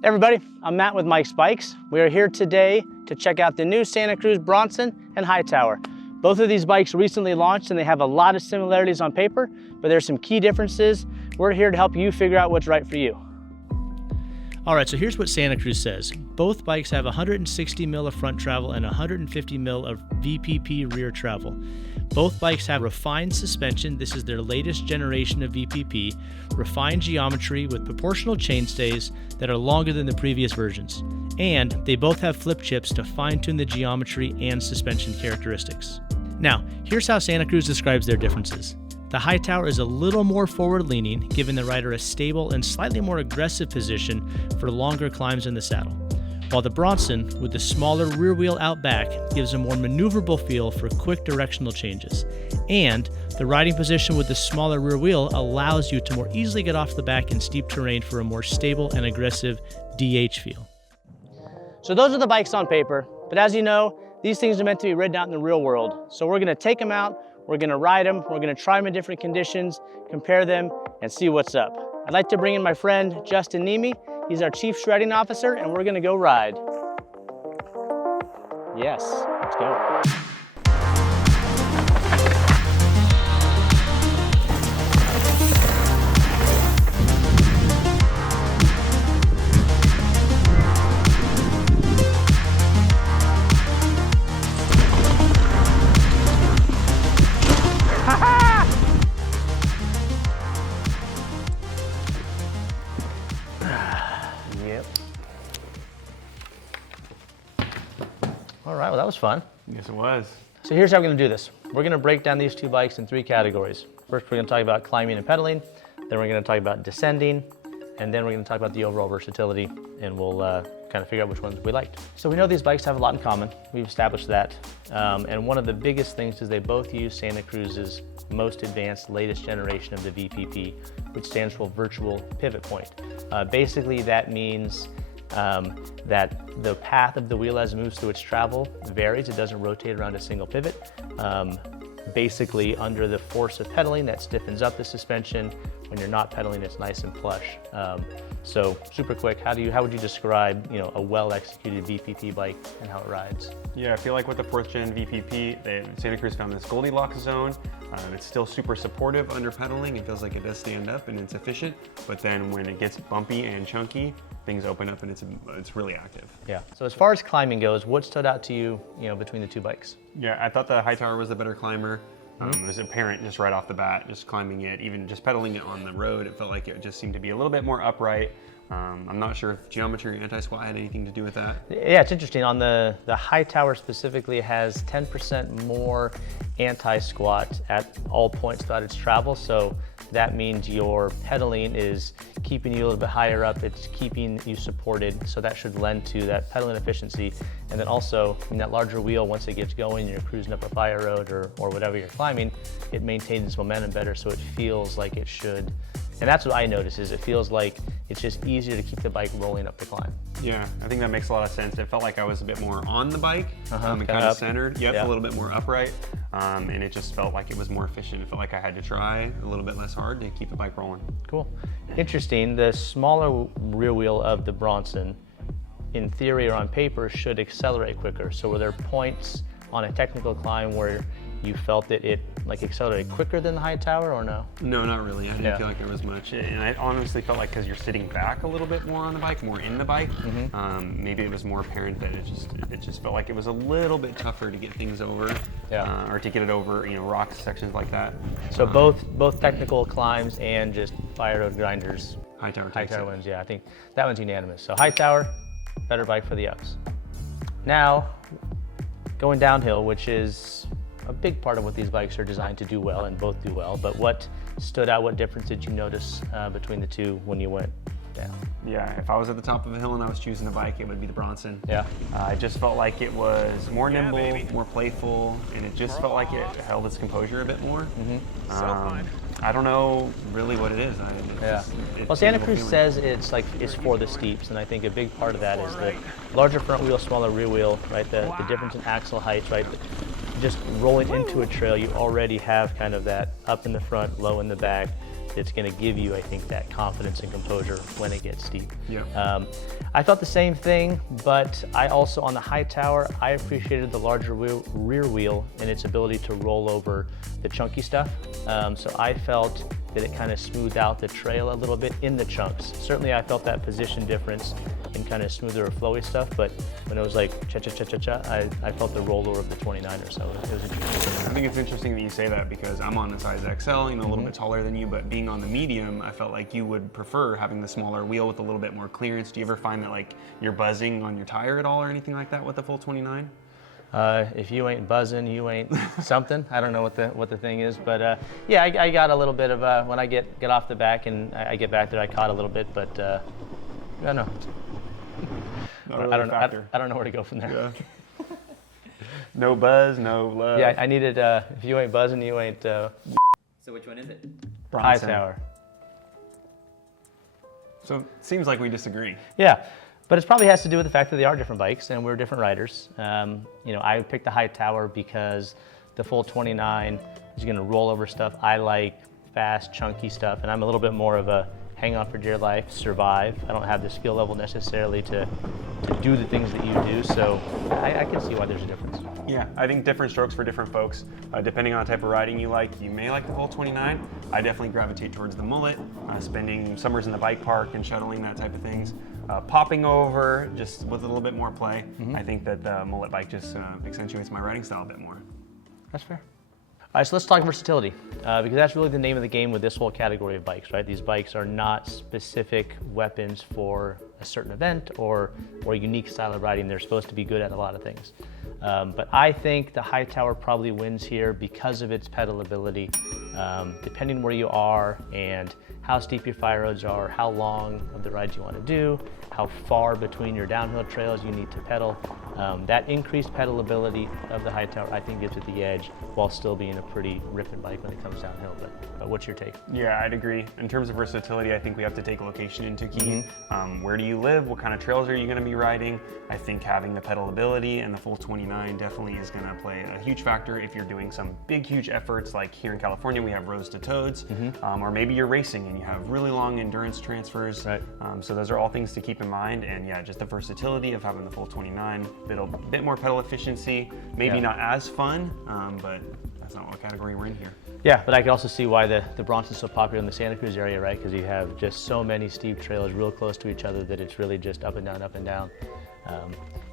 Hey everybody, I'm Matt with Mike's Bikes. We are here today to check out the new Santa Cruz Bronson and Hightower. Both of these bikes recently launched and they have a lot of similarities on paper, but there's some key differences. We're here to help you figure out what's right for you. All right, so here's what Santa Cruz says. Both bikes have 160 mil of front travel and 150 mil of VPP rear travel. Both bikes have refined suspension. This is their latest generation of VPP, refined geometry with proportional chainstays that are longer than the previous versions. And they both have flip chips to fine-tune the geometry and suspension characteristics. Now, here's how Santa Cruz describes their differences. The Hightower is a little more forward-leaning, giving the rider a stable and slightly more aggressive position for longer climbs in the saddle, while the Bronson, with the smaller rear wheel out back, gives a more maneuverable feel for quick directional changes. And the riding position with the smaller rear wheel allows you to more easily get off the back in steep terrain for a more stable and aggressive DH feel. So those are the bikes on paper, but as you know, these things are meant to be ridden out in the real world. So we're gonna take them out, we're gonna ride them, we're gonna try them in different conditions, compare them, and see what's up. I'd like to bring in my friend, Justin Nemi. He's our Chief Shredding Officer, and we're gonna go ride. Yes, let's go. Yep. All right, well that was fun. Yes, it was. So here's how we're gonna do this. We're gonna break down these two bikes in three categories. First, we're gonna talk about climbing and pedaling, then we're gonna talk about descending, and then we're gonna talk about the overall versatility, and we'll kind of figure out which ones we liked. So we know these bikes have a lot in common. We've established that. And one of the biggest things is they both use Santa Cruz's most advanced, latest generation of the VPP, which stands for Virtual Pivot Point. Basically, that means that the path of the wheel as it moves through its travel varies. It doesn't rotate around a single pivot. Basically, under the force of pedaling, that stiffens up the suspension. When you're not pedaling, it's nice and plush. So super quick, how would you describe, a well-executed VPP bike and how it rides? Yeah, I feel like with the 4th gen VPP, Santa Cruz found this Goldilocks zone. It's still super supportive under pedaling. It feels like it does stand up and it's efficient, but then when it gets bumpy and chunky, things open up and it's really active. Yeah, so as far as climbing goes, what stood out to you, between the two bikes? Yeah, I thought the Hightower was the better climber. It was apparent just right off the bat, just climbing it, even just pedaling it on the road, it felt like it just seemed to be a little bit more upright. I'm not sure if geometry or anti-squat had anything to do with that. Yeah, it's interesting. On the Hightower specifically has 10% more anti-squat at all points throughout its travel. So that means your pedaling is keeping you a little bit higher up. It's keeping you supported. So that should lend to that pedaling efficiency. And then also in that larger wheel, once it gets going, you're cruising up a fire road or whatever you're climbing, it maintains its momentum better. So it feels like it should. And that's what I notice is it feels like it's just easier to keep the bike rolling up the climb. Yeah, I think that makes a lot of sense. It felt like I was a bit more on the bike and kind of centered. Yep, yeah. A little bit more upright. And it just felt like it was more efficient. It felt like I had to try a little bit less hard to keep the bike rolling. Cool. Interesting, the smaller rear wheel of the Bronson, in theory or on paper, should accelerate quicker. So were there points on a technical climb where you felt that it accelerated quicker than the Hightower or no? No, not really. I didn't feel like there was much. And I honestly felt like because you're sitting back a little bit more on the bike, more in the bike, maybe it was more apparent that it just felt like it was a little bit tougher to get things over, or to get it over, rock sections like that. So both technical climbs and just fire road grinders. Hightower wins, yeah. I think that one's unanimous. So Hightower, better bike for the ups. Now, going downhill, which is a big part of what these bikes are designed to do well, and both do well, but what stood out, what difference did you notice between the two when you went down? Yeah, if I was at the top of a hill and I was choosing a bike, it would be the Bronson. Yeah. I just felt like it was more nimble, more playful, and it just felt like it held its composure a bit more. So fun. I don't know really what it is. Well, Santa Cruz says it's for the steeps, and I think a big part of that is the larger front wheel, smaller rear wheel, right? The difference in axle heights, right? Just rolling into a trail, you already have kind of that up in the front, low in the back. it's going to give you, I think, that confidence and composure when it gets steep. Yeah. I thought the same thing, but I also, on the Hightower, I appreciated the larger rear wheel and its ability to roll over the chunky stuff. So I felt that it kind of smoothed out the trail a little bit in the chunks. Certainly I felt that position difference in kind of smoother or flowy stuff, but when it was like cha-cha-cha-cha-cha, I felt the rollover of the 29 or so. It was interesting. I think it's interesting that you say that because I'm on the size XL, you know, a little bit taller than you, but being on the medium, I felt like you would prefer having the smaller wheel with a little bit more clearance. Do you ever find that like you're buzzing on your tire at all or anything like that with the full 29? If you ain't buzzing, you ain't something. I don't know what the thing is, but yeah, I got a little bit of when I get off the back and I get back there, I caught a little bit, but I don't know. Not I really don't know where to go from there. Yeah. No buzz, no love. Yeah, I needed. If you ain't buzzing, you ain't. So which one is it? Bronson. Hightower. So it seems like we disagree. Yeah, but it probably has to do with the fact that they are different bikes and we're different riders. You know, I picked the Hightower because the full 29 is going to roll over stuff. I like fast, chunky stuff, and I'm a little bit more of a hang on for dear life, survive. I don't have the skill level necessarily to do the things that you do, so I can see why there's a difference. Yeah, I think different strokes for different folks. Depending on the type of riding you like, you may like the full 29. I definitely gravitate towards the mullet, spending summers in the bike park and shuttling, that type of things. Popping over, just with a little bit more play. I think that the mullet bike just accentuates my riding style a bit more. That's fair. All right, so let's talk versatility, because that's really the name of the game with this whole category of bikes, right? These bikes are not specific weapons for a certain event or unique style of riding. They're supposed to be good at a lot of things. But I think the Hightower probably wins here because of its pedal ability. Depending where you are and how steep your fire roads are, how long of the rides you want to do, how far between your downhill trails you need to pedal. That increased pedal ability of the Hightower, I think, gives it the edge while still being a pretty ripping bike when it comes downhill. But what's your take? Yeah, I'd agree. In terms of versatility, I think we have to take location into key. Where do you live? What kind of trails are you going to be riding? I think having the pedal ability and the full 29 definitely is going to play a huge factor if you're doing some big, huge efforts like here in California, we have Roads to Toads, or maybe you're racing and you have really long endurance transfers. Right. So those are all things to keep in mind. And yeah, just the versatility of having the full 29, a bit more pedal efficiency, maybe not as fun, but that's not what category we're in here. Yeah, but I can also see why the Bronson's so popular in the Santa Cruz area, right? Because you have just so many steep trails real close to each other that it's really just up and down, up and down.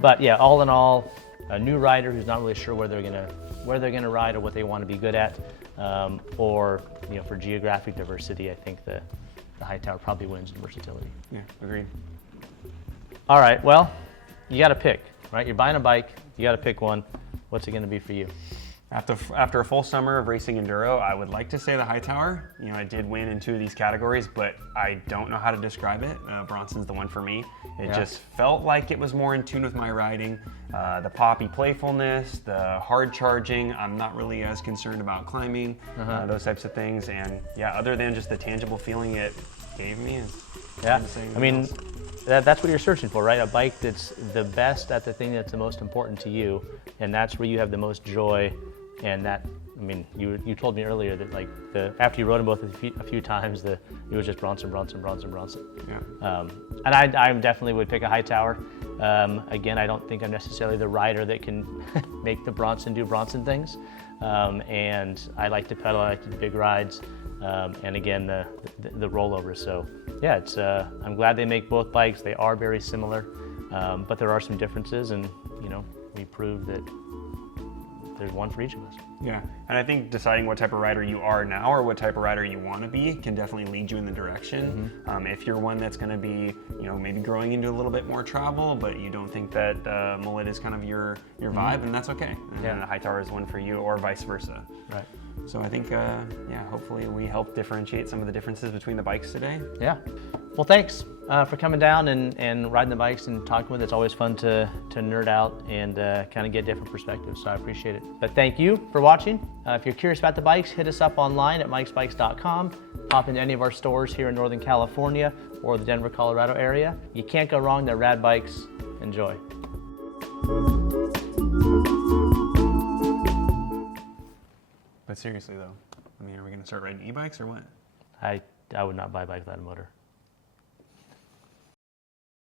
But yeah, all in all, a new rider who's not really sure where they're gonna ride or what they want to be good at, or for geographic diversity, I think the Hightower probably wins in versatility. Yeah, agreed. All right, well, you got to pick, right? You're buying a bike, you got to pick one. What's it going to be for you? After a full summer of racing enduro, I would like to say the Hightower. I did win in 2 of these categories, but I don't know how to describe it. Bronson's the one for me. It just felt like it was more in tune with my riding. The poppy playfulness, the hard charging. I'm not really as concerned about climbing, those types of things. And yeah, other than just the tangible feeling it gave me. Yeah, I mean, that's what you're searching for, right? A bike that's the best at the thing that's the most important to you, and that's where you have the most joy. And that, I mean, you told me earlier that like after you rode them both a few times, it was just Bronson. Yeah. And I definitely would pick a Hightower. Again, I don't think I'm necessarily the rider that can make the Bronson do Bronson things. And I like to pedal, I like to do big rides, and again the rollover. So yeah, I'm glad they make both bikes. They are very similar, but there are some differences, and we proved that there's one for each of us. Yeah, and I think deciding what type of rider you are now or what type of rider you want to be can definitely lead you in the direction. If you're one that's going to be, maybe growing into a little bit more travel, but you don't think that mullet is kind of your vibe, and that's okay. And the Hightower is one for you, or vice versa. Right. So I think, hopefully we help differentiate some of the differences between the bikes today. Yeah. Well, thanks for coming down and riding the bikes and talking with us. It's always fun to nerd out and kind of get different perspectives, so I appreciate it. But thank you for watching. If you're curious about the bikes, hit us up online at mikesbikes.com. Pop into any of our stores here in Northern California or the Denver, Colorado area. You can't go wrong. They're rad bikes. Enjoy. But seriously though, I mean, are we going to start riding e-bikes or what? I would not buy a bike without a motor.